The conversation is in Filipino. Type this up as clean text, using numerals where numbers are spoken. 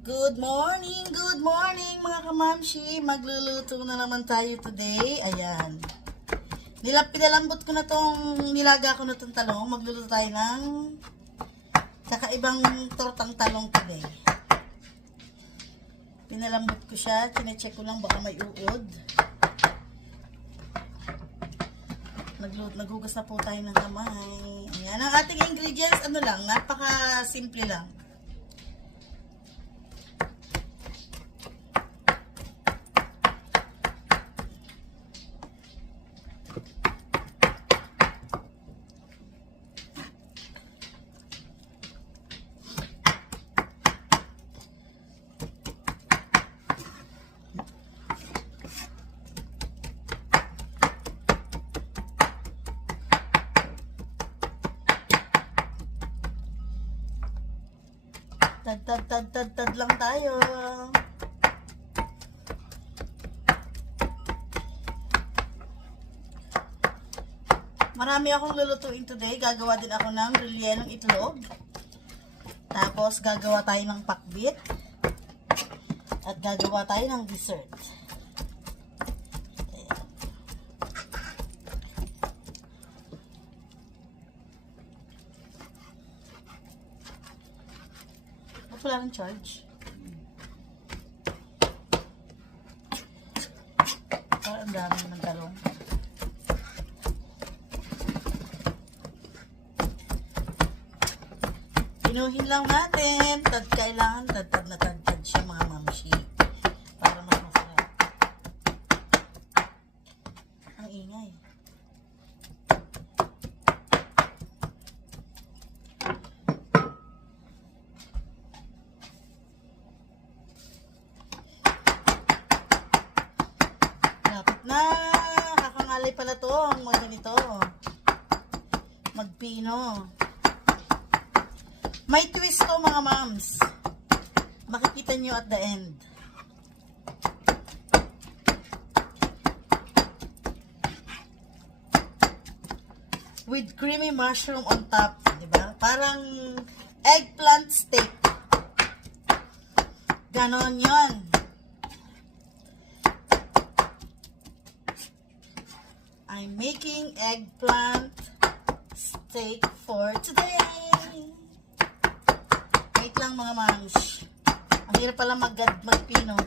Good morning mga kamamshi. Magluluto na naman tayo today. Ayan. Pinalambot ko na tong, nilaga ko na tong talong. Magluluto tayo ng kakaibang tortang talong today. Pinalambot ko siya. Chinecheck ko lang baka may uod. Naghugas na po tayo ng kamay. Ayan. Ang ating ingredients, napaka-simple lang. Tad lang tayo. Marami akong lulutuin today. Gagawa din ako ng rellenong itlog. Tapos gagawa tayo ng pakbit. At gagawa tayo ng dessert. Wala ng charge. Parang ang dami ng talong. Pinuhin lang natin. Kailangan tad na tad siya mga mamshi. Para mas masarap. Ang ingay. Kakangalay pala to ang mga ganito. Magpino. May twist to mga moms. Makikita nyo at the end. With creamy mushroom on top. Diba? Parang eggplant steak. Ganon yon. I'm making eggplant steak for today. Wait lang mga moms. Ang hirap pala magpino.